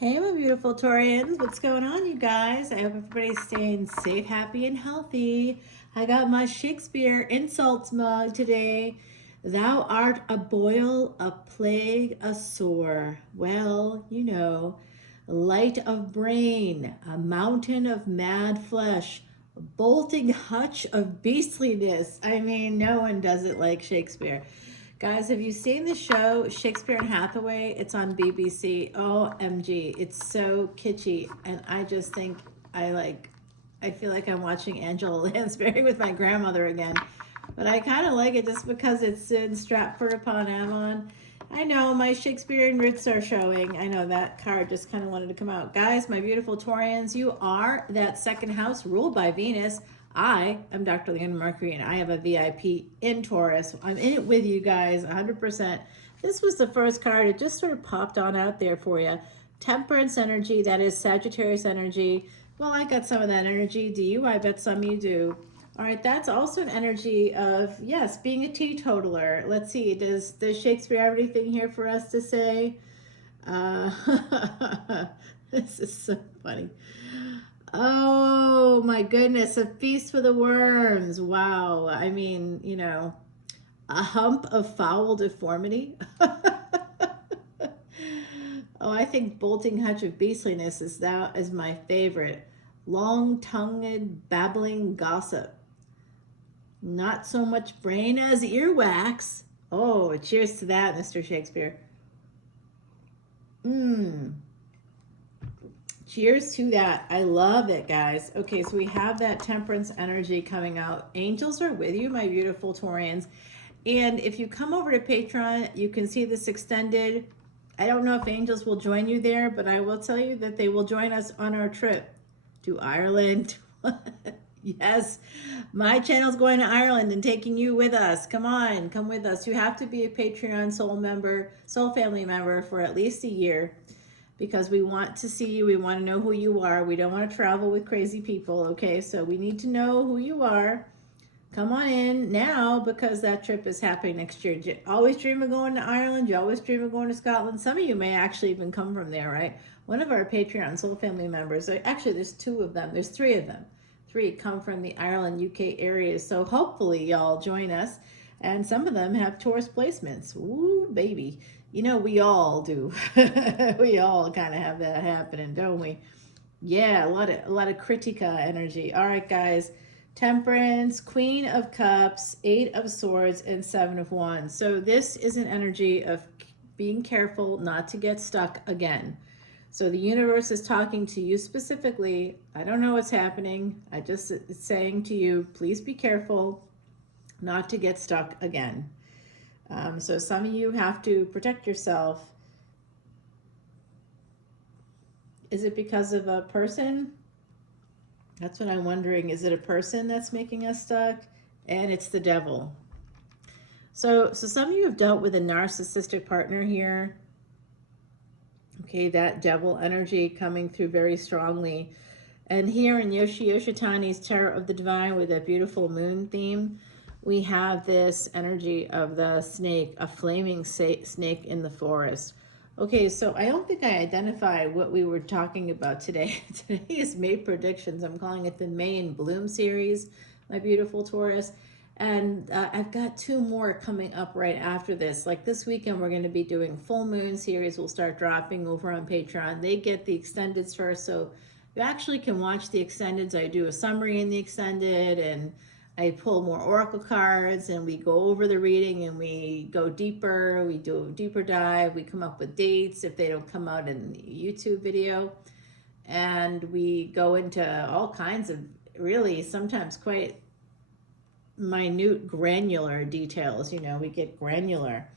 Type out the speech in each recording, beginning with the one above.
Hey, my beautiful Taurians. What's going on, you guys? I hope everybody's staying safe, happy, and healthy. I got my Shakespeare insults mug today. Thou art a boil, a plague, a sore. Well, light of brain, a mountain of mad flesh, a bolting hutch of beastliness. I mean, no one does it like Shakespeare. Guys, have you seen the show Shakespeare and Hathaway? It's on BBC. OMG, it's so kitschy, and I just think I feel like I'm watching Angela Lansbury with my grandmother again. But I kind of like it just because it's in Stratford upon Avon. I know my Shakespearean roots are showing. I know that card just kind of wanted to come out. Guys, my beautiful Taurians, you are that second house ruled by Venus. I am Dr. Leona Mercury, and I have a VIP in Taurus. I'm in it with you guys, 100%. This was the first card. It just sort of popped on out there for you. Temperance energy, that is Sagittarius energy. Well, I got some of that energy. Do you? I bet some of you do. All right, that's also an energy of, yes, being a teetotaler. Let's see, does Shakespeare have anything here for us to say? This is so funny. Oh my goodness, a feast for the worms. Wow. I mean, a hump of foul deformity. Oh, I think bolting hutch of beastliness is my favorite. Long-tongued babbling gossip. Not so much brain as earwax. Oh, cheers to that, Mr. Shakespeare. Cheers to that. I love it, guys. Okay, so we have that temperance energy coming out. Angels are with you, my beautiful Taurians. And if you come over to Patreon, you can see this extended. I don't know if angels will join you there, but I will tell you that they will join us on our trip to Ireland. Yes, my channel's going to Ireland and taking you with us. Come on, come with us. You have to be a Patreon soul family member for at least a year, because we want to see you. We want to know who you are. We don't want to travel with crazy people, okay? So we need to know who you are. Come on in now, because that trip is happening next year. You always dream of going to Ireland. You always dream of going to Scotland. Some of you may actually even come from there, right? One of our Patreon soul family members, actually there's two of them. There's three of them. Three come from the Ireland, UK areas. So hopefully y'all join us. And some of them have Taurus placements. Ooh, baby. We all do. We all kind of have that happening, don't we? Yeah, a lot of Kritika energy. All right, guys. Temperance, Queen of Cups, Eight of Swords, and Seven of Wands. So this is an energy of being careful not to get stuck again. So the universe is talking to you specifically. I don't know what's happening. I just saying to you, please be careful not to get stuck again. So some of you have to protect yourself. Is it because of a person? That's what I'm wondering. Is it a person that's making us stuck? And it's the devil. So some of you have dealt with a narcissistic partner here. Okay, that devil energy coming through very strongly. And here in Yoshi Yoshitani's Tarot of the Divine with a beautiful moon theme, we have this energy of the snake, a flaming snake in the forest. Okay, so I don't think I identified what we were talking about today. Today is May Predictions. I'm calling it the May in Bloom series, my beautiful Taurus. And I've got two more coming up right after this. Like this weekend, we're going to be doing full moon series. We'll start dropping over on Patreon. They get the extendeds first, so you actually can watch the extendeds. I do a summary in the extended, and I pull more oracle cards, and we go over the reading, and we go deeper. We do a deeper dive. We come up with dates if they don't come out in the YouTube video. And we go into all kinds of really sometimes quite minute granular details. We get granular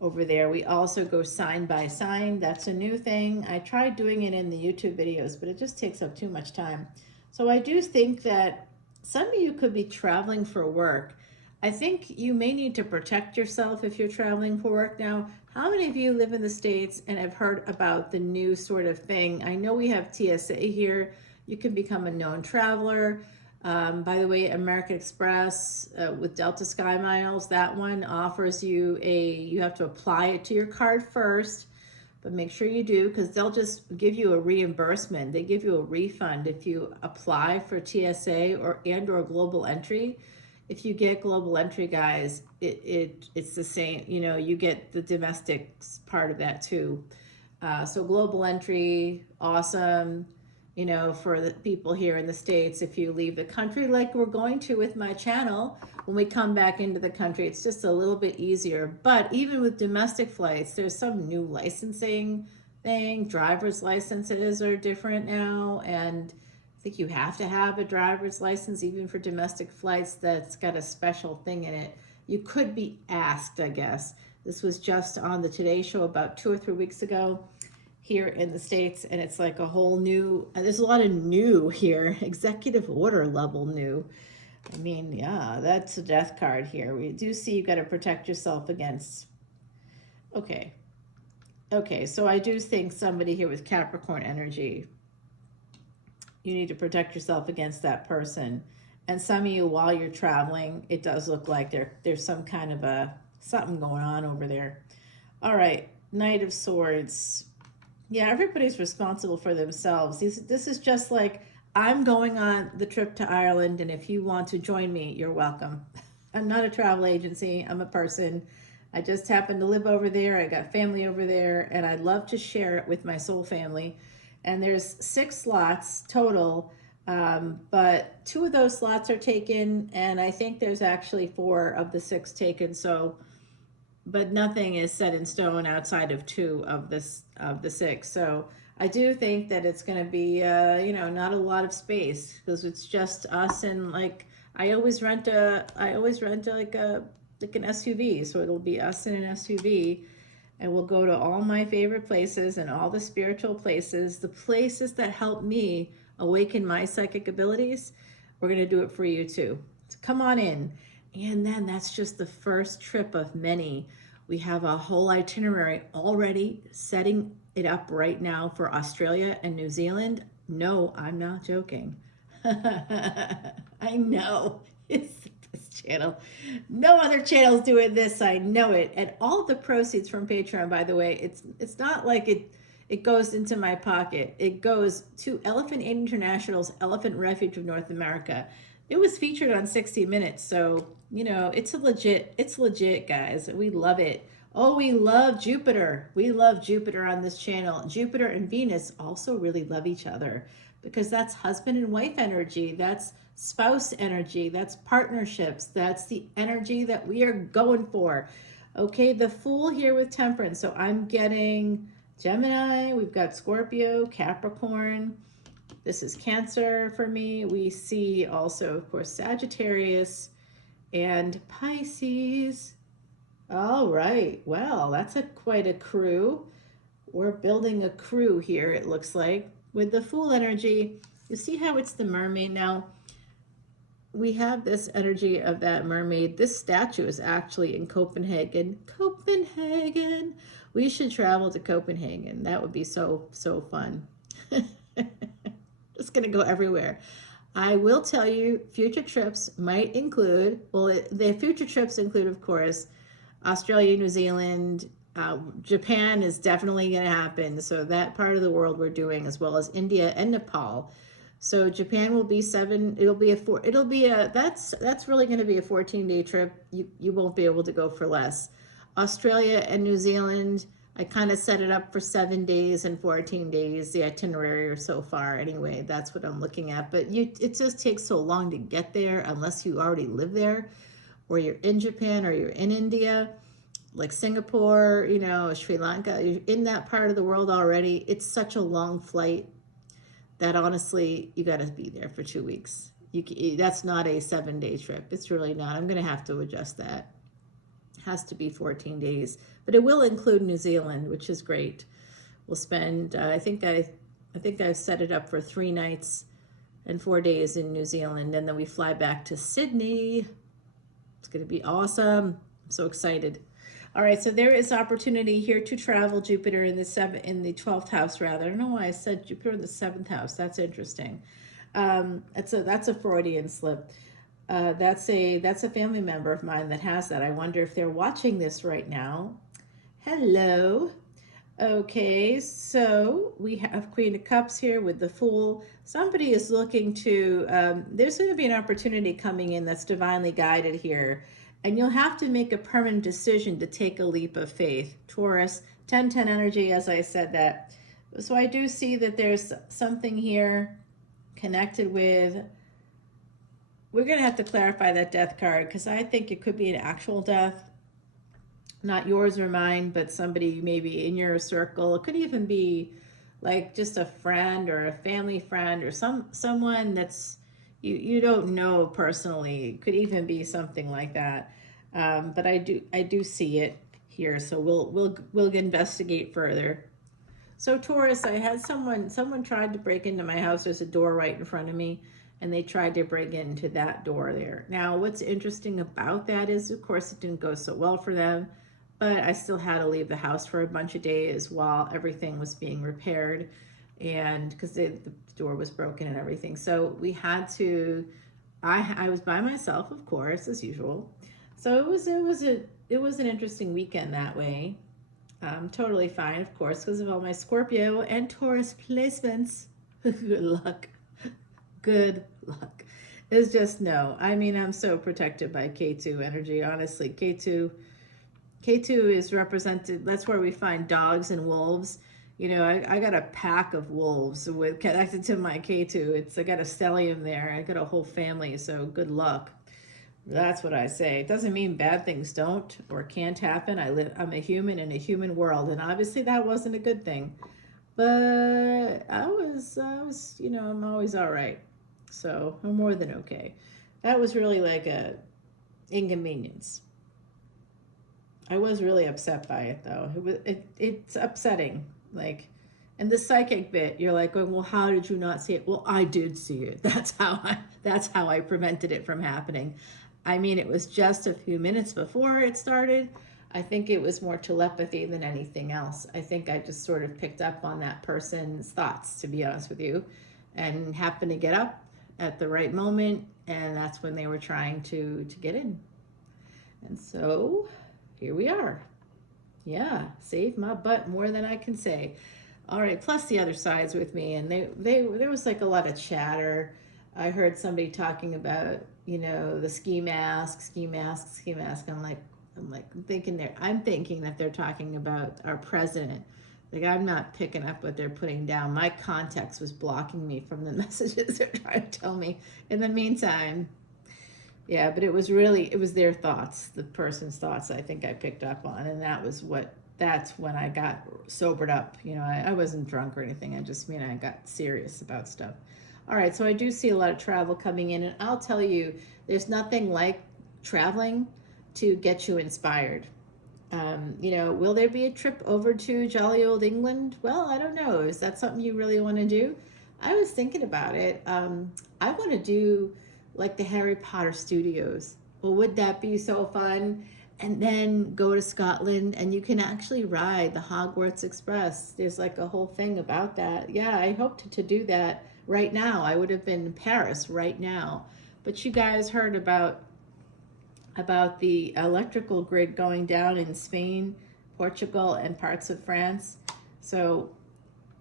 over there. We also go sign by sign. That's a new thing. I tried doing it in the YouTube videos, but it just takes up too much time. So I do think that some of you could be traveling for work. I think you may need to protect yourself if you're traveling for work. Now, how many of you live in the States and have heard about the new sort of thing? I know we have TSA here. You can become a known traveler. By the way, American Express with Delta Sky Miles, that one offers you you have to apply it to your card first, but make sure you do, because they'll just give you a reimbursement. They give you a refund if you apply for TSA or global entry. If you get global entry, guys, it's the same. You know, you get the domestic part of that too. So global entry, awesome. You know, for the people here in the States, if you leave the country, like we're going to with my channel, when we come back into the country, it's just a little bit easier. But even with domestic flights, there's some new licensing thing. Driver's licenses are different now, and I think you have to have a driver's license even for domestic flights. That's got a special thing in it. You could be asked, I guess. This was just on the Today Show about 2 or 3 weeks ago here in the States, and it's like a whole new, there's a lot of new here, executive order level new. I mean, yeah, that's a death card here. We do see you got to protect yourself against, okay, so I do think somebody here with Capricorn energy, you need to protect yourself against that person. And some of you, while you're traveling, it does look like there's some kind of something going on over there. All right, Knight of Swords. Yeah, everybody's responsible for themselves. This is just like, I'm going on the trip to Ireland, and if you want to join me, you're welcome. I'm not a travel agency. I'm a person. I just happen to live over there. I got family over there, and I'd love to share it with my soul family. And there's 6 slots total, but 2 of those slots are taken, and I think there's actually 4 of the 6 taken. So, but nothing is set in stone outside of 2 of the 6. So I do think that it's going to be, you know, not a lot of space, because it's just us, and like I always rent like an SUV, so it'll be us in an SUV, and we'll go to all my favorite places and all the spiritual places, the places that help me awaken my psychic abilities. We're going to do it for you too. So come on in. And then that's just the first trip of many. We have a whole itinerary already setting it up right now for Australia and New Zealand. No, I'm not joking. I know. It's this channel. No other channel's doing this. I know it. And all the proceeds from Patreon, by the way, it's not like it goes into my pocket. It goes to Elephant Aid International's Elephant Refuge of North America. It was featured on 60 Minutes, so, you know, it's legit, guys. We love it. Oh, we love Jupiter. We love Jupiter on this channel. Jupiter and Venus also really love each other, because that's husband and wife energy. That's spouse energy. That's partnerships. That's the energy that we are going for. Okay, the Fool here with Temperance. So I'm getting Gemini. We've got Scorpio, Capricorn. This is Cancer for me. We see also, of course, Sagittarius and Pisces. All right. Well, that's quite a crew. We're building a crew here, it looks like. With the Fool energy, you see how it's the mermaid now? We have this energy of that mermaid. This statue is actually in Copenhagen. Copenhagen. We should travel to Copenhagen. That would be so fun. It's going to go everywhere. I will tell you, future trips might include, well, the future trips include, of course, Australia, New Zealand, Japan is definitely going to happen. So that part of the world we're doing, as well as India and Nepal. So Japan will be 7. That's really going to be a 14-day trip. You won't be able to go for less. Australia and New Zealand, I kind of set it up for 7 days and 14 days, the itinerary so far. Anyway, that's what I'm looking at. But it just takes so long to get there unless you already live there, or you're in Japan, or you're in India, like Singapore, you know, Sri Lanka. You're in that part of the world already. It's such a long flight that honestly, you got to be there for 2 weeks. That's not a 7-day trip. It's really not. I'm going to have to adjust that. Has to be 14 days, but it will include New Zealand, which is great. We'll spend, I think I've set it up for 3 nights and 4 days in New Zealand, and then we fly back to Sydney. It's going to be awesome. I'm so excited. All right, so there is opportunity here to travel. Jupiter in the 12th house, rather. I don't know why I said Jupiter in the 7th house. That's interesting. That's a Freudian slip. That's a family member of mine that has that. I wonder if they're watching this right now. Hello. Okay, so we have Queen of Cups here with the Fool. Somebody is looking to, there's going to be an opportunity coming in that's divinely guided here. And you'll have to make a permanent decision to take a leap of faith. Taurus, 10-10 energy, as I said that. So I do see that there's something here connected with, we're going to have to clarify that death card because I think it could be an actual death. Not yours or mine, but somebody maybe in your circle. It could even be like just a friend or a family friend or someone that's you don't know personally. It could even be something like that. But I do see it here, so we'll investigate further. So Taurus, I had someone tried to break into my house. There's a door right in front of me, and they tried to break into that door there. Now, what's interesting about that is, of course, it didn't go so well for them. But I still had to leave the house for a bunch of days while everything was being repaired, and because the door was broken and everything. So we had to, I was by myself, of course, as usual. So it was an interesting weekend that way. Totally fine, of course, because of all my Scorpio and Taurus placements. Good luck. Good luck. It's just no. I mean, I'm so protected by K2 energy, honestly. K2 is represented, that's where we find dogs and wolves. You know, I got a pack of wolves with connected to my K2. I got a stellium there. I got a whole family, so good luck. That's what I say. It doesn't mean bad things don't or can't happen. I'm a human in a human world, and obviously that wasn't a good thing. But I was, you know, I'm always all right. So I'm more than okay. That was really like a inconvenience. I was really upset by it though. It's upsetting. Like, and the psychic bit, you're like going, well, how did you not see it? Well, I did see it. That's how I prevented it from happening. I mean, it was just a few minutes before it started. I think it was more telepathy than anything else. I think I just sort of picked up on that person's thoughts, to be honest with you, and happened to get up at the right moment, and that's when they were trying to get in. And so here we are. Yeah, saved my butt more than I can say. All right, plus the other side's with me, and there was like a lot of chatter. I heard somebody talking about, you know, the ski mask. I'm thinking that they're talking about our president. Like, I'm not picking up what they're putting down. My context was blocking me from the messages they're trying to tell me. In the meantime, yeah, but it was their thoughts, the person's thoughts I think I picked up on, and that's when I got sobered up. You know, I wasn't drunk or anything. I just mean I got serious about stuff. All right, so I do see a lot of travel coming in, and I'll tell you, there's nothing like traveling to get you inspired. You know, will there be a trip over to jolly old England? Well, I don't know. Is that something you really want to do? I was thinking about it. I want to do like the Harry Potter studios. Well, would that be so fun? And then go to Scotland, and you can actually ride the Hogwarts Express. There's like a whole thing about that. Yeah, I hoped to do that right now. I would have been in Paris right now. But you guys heard about the electrical grid going down in Spain, Portugal, and parts of France. So,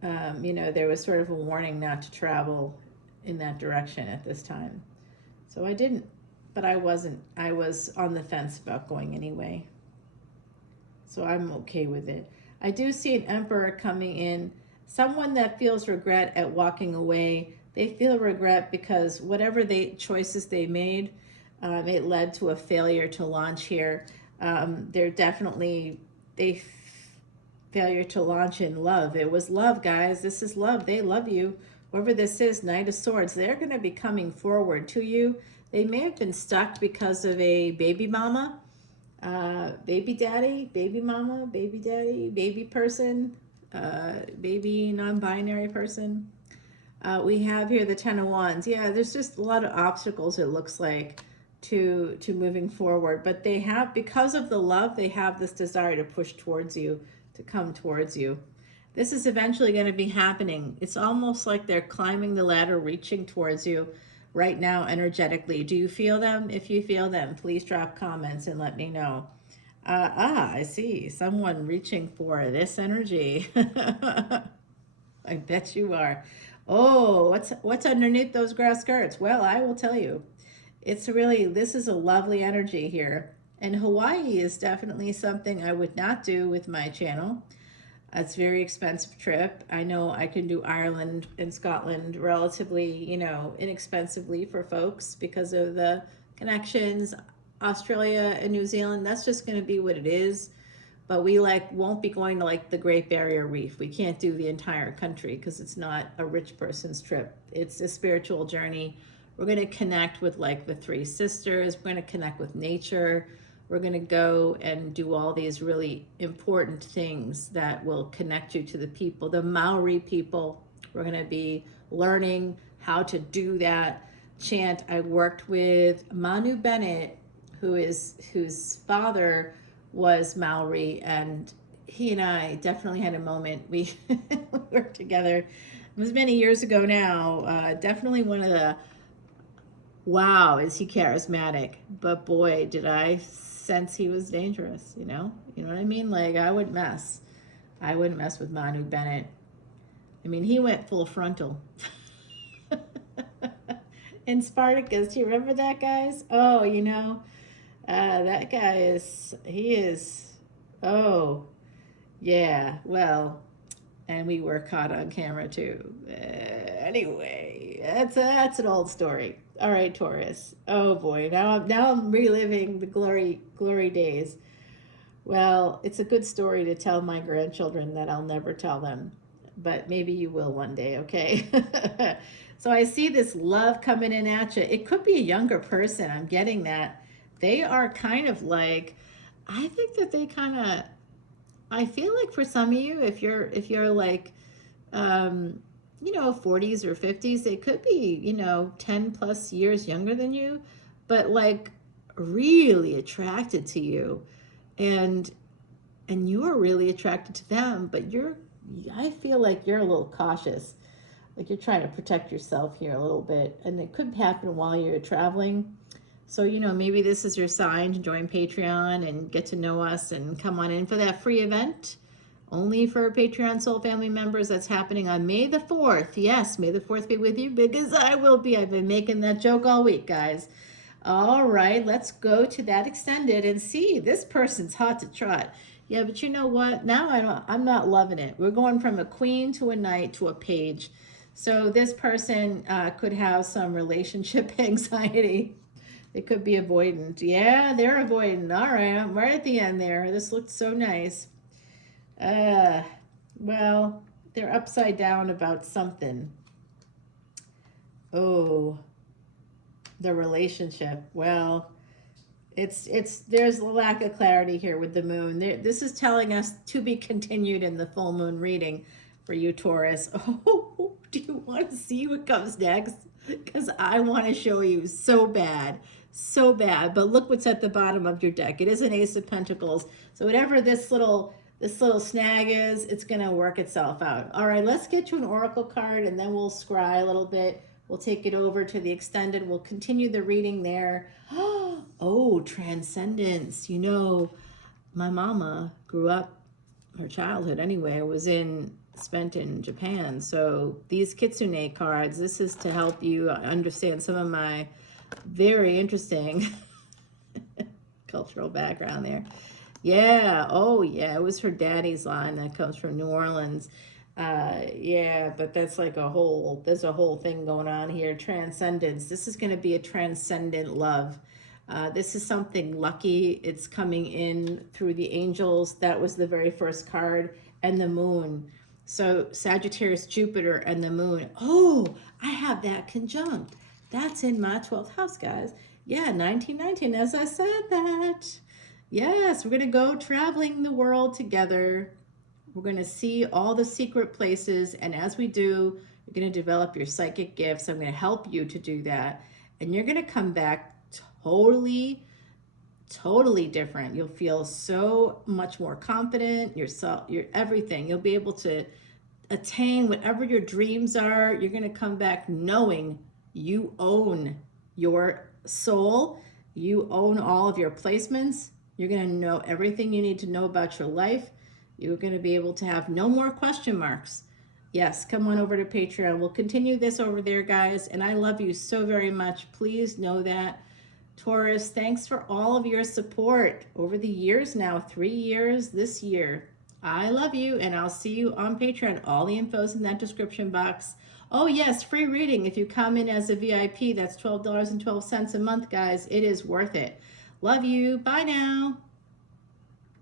you know, there was sort of a warning not to travel in that direction at this time. So I didn't, but I was on the fence about going anyway. So I'm okay with it. I do see an emperor coming in, someone that feels regret at walking away. They feel regret because whatever choices they made, it led to a failure to launch here. They're definitely, failure to launch in love. It was love, guys. This is love. They love you. Whoever this is, Knight of Swords, they're going to be coming forward to you. They may have been stuck because of a baby mama, baby daddy, baby mama, baby daddy, baby person, baby non-binary person. We have here the Ten of Wands. Yeah, there's just a lot of obstacles, it looks like, to moving forward. But they have, because of the love, they have this desire to push towards you, to come towards you. This is eventually going to be happening. It's almost like they're climbing the ladder, reaching towards you right now energetically. Do you feel them? If you feel them, please drop comments and let me know. I see. Someone reaching for this energy. I bet you are. Oh, what's underneath those grass skirts? Well, I will tell you. It's really, this is a lovely energy here. And Hawaii is definitely something I would not do with my channel. It's a very expensive trip. I know I can do Ireland and Scotland relatively, inexpensively for folks because of the connections. Australia and New Zealand, that's just going to be what it is. But we won't be going to the Great Barrier Reef. We can't do the entire country because it's not a rich person's trip. It's a spiritual journey. We're going to connect with the Three Sisters. We're going to connect with nature. We're going to go and do all these really important things that will connect you to the people, the Maori people. We're going to be learning how to do that chant. I worked with Manu Bennett, whose father was Maori, and he and I definitely had a moment. We worked together. It was many years ago now. Definitely one of the, wow, is he charismatic? But boy, did I sense he was dangerous, You know what I mean? I wouldn't mess with Manu Bennett. I mean, he went full frontal. And Spartacus, do you remember that, guys? Oh, that guy oh, yeah, well, and we were caught on camera too. Anyway, that's an old story. All right, Taurus. Oh boy, now I'm reliving the glory days. Well, it's a good story to tell my grandchildren that I'll never tell them, but maybe you will one day, okay? So I see this love coming in at you. It could be a younger person. I'm getting that. They are kind of I think that they kind of, I feel like for some of you, if you're 40s or 50s, they could be, 10 plus years younger than you, but really attracted to you. And you are really attracted to them, but I feel like you're a little cautious. You're trying to protect yourself here a little bit. And it could happen while you're traveling. So, maybe this is your sign to join Patreon and get to know us and come on in for that free event. Only for Patreon Soul Family members. That's happening on May the 4th. Yes, May the 4th be with you because I will be. I've been making that joke all week, guys. All right, let's go to that extended and see. This person's hot to trot. Yeah, but you know what? Now I'm not loving it. We're going from a queen to a knight to a page. So this person could have some relationship anxiety. They could be avoidant. Yeah, they're avoidant. All right, I'm right at the end there. This looked so nice. Well, they're upside down about something. Oh, the relationship. Well, there's a lack of clarity here with the moon. This is telling us to be continued in the full moon reading for you, Taurus. Oh, do you want to see what comes next? Because I want to show you so bad. But look what's at the bottom of your deck. It is an Ace of Pentacles. So whatever this little snag is, it's going to work itself out. All right, let's get you an oracle card, and then we'll scry a little bit. We'll take it over to the extended. We'll continue the reading there. Oh, transcendence. My mama grew up, her childhood anyway, spent in Japan. So these Kitsune cards, this is to help you understand some of my very interesting cultural background there. Yeah, oh yeah, it was her daddy's line that comes from New Orleans. Yeah, but that's there's a whole thing going on here. Transcendence. This is going to be a transcendent love. This is something lucky. It's coming in through the angels. That was the very first card, and the moon. So Sagittarius, Jupiter, and the moon. Oh, I have that conjunct. That's in my 12th house, guys. Yeah, 1919, as I said that. Yes, we're going to go traveling the world together. We're going to see all the secret places. And as we do, you're going to develop your psychic gifts. I'm going to help you to do that. And you're going to come back totally different. You'll feel so much more confident, your everything. You'll be able to attain whatever your dreams are. You're going to come back knowing you own your soul. You own all of your placements. You're going to know everything you need to know about your life. You're going to be able to have no more question marks. Yes, come on over to Patreon. We'll continue this over there, guys. And I love you so very much. Please know that. Taurus, thanks for all of your support over the years now. 3 years this year. I love you, and I'll see you on Patreon. All the info's in that description box. Oh, yes, free reading. If you come in as a VIP, that's $12.12 a month, guys. It is worth it. Love you. Bye now.